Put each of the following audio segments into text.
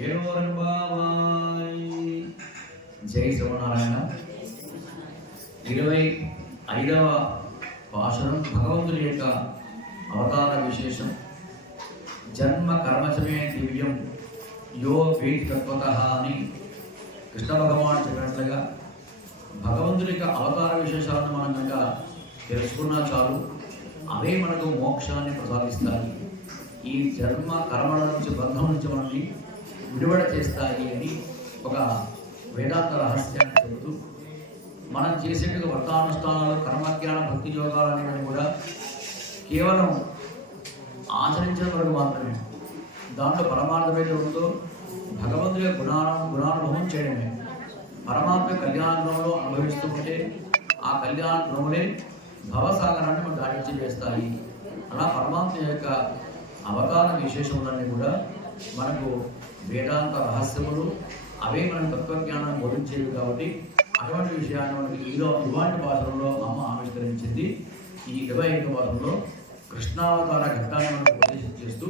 జై శివనారాయణ ఇరవై ఐదవ పాషనం భగవంతుని యొక్క అవతార విశేషం. జన్మ కర్మచమే దివ్యం యో వేటి తత్వత అని కృష్ణ భగవాన్ చెప్పినట్లుగా భగవంతుని యొక్క అవతార విశేషాలను మనం కనుక తెలుసుకున్నా చాలు. అవే మనకు మోక్షాన్ని ప్రసాదిస్తాయి. ఈ జన్మ కర్మల నుంచి బంధం నుంచి మనల్ని విడుదల చేస్తాయి అని ఒక వేదాంత రహస్యాన్ని చెబుతూ మనం చేసేట్టుగా వ్రతానుష్ఠానాలు కర్మజ్ఞాన భక్తి యోగాలు అనేవి కూడా కేవలం ఆచరించడం వరకు మాత్రమే. దాంట్లో పరమార్థం ఏదో ఉందో భగవంతుడి యొక్క గుణానుభవం చేయడమే. పరమాత్మ కళ్యాణంలో అనుభవిస్తూ ఉంటే ఆ కళ్యాణంలోనే భవసాగరాన్ని మనం దాటించి వేస్తాయి. అలా పరమాత్మ యొక్క అవగాహన విశేషములన్నీ కూడా మనకు వేదాంత రహస్యములు అవే మనం తత్వజ్ఞానం బోధించేవి కాబట్టి అటువంటి విషయాన్ని మనకి ఈలో ఇవాంటి భాషలో అమ్మ ఆవిష్కరించింది. ఈ ఇరవై ఐదు వారంలో కృష్ణావతార ఘట్టాన్ని మనకు ఉపదేశం చేస్తూ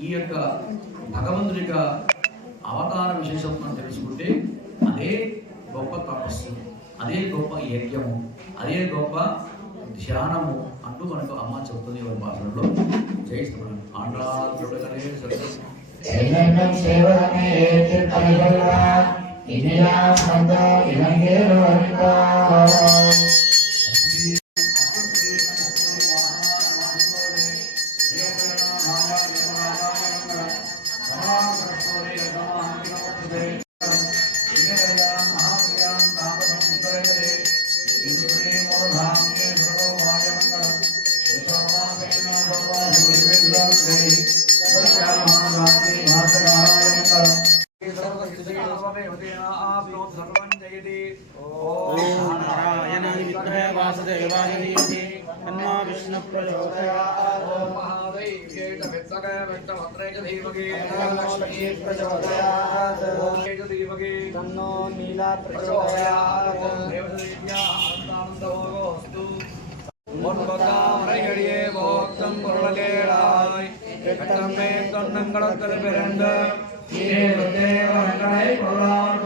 ఈ యొక్క భగవంతుడి యొక్క అవతార విశేషం మనం తెలుసుకుంటే అదే గొప్ప తపస్సు అదే గొప్ప యజ్ఞము అదే గొప్ప ధ్యానము అంటూ మనకు అమ్మ చెప్తుంది ఎవరి భాషలో என்னென்னும் சேவகனை ஏற்று தலைவர்களா இனியா வந்தோ இலங்கேறு வருகிறார் लक्ष्मी प्रचोदयात् तन्नो नीला പ്രചോദയാत् ഭോക്തം പൊരുളകേടായി എത്രമേ തൊണ്ണങ്ങളൊക്കെ പിറണ്ട് ഈ ഹൃദയ വർണ്ണനെ കൊള്ളാൻ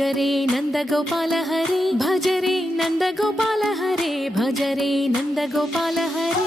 భజరే నంద గోపాల హరే భజరే నంద గోపాల హరే భజరే నంద గోపాల హరే.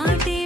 மாட்டே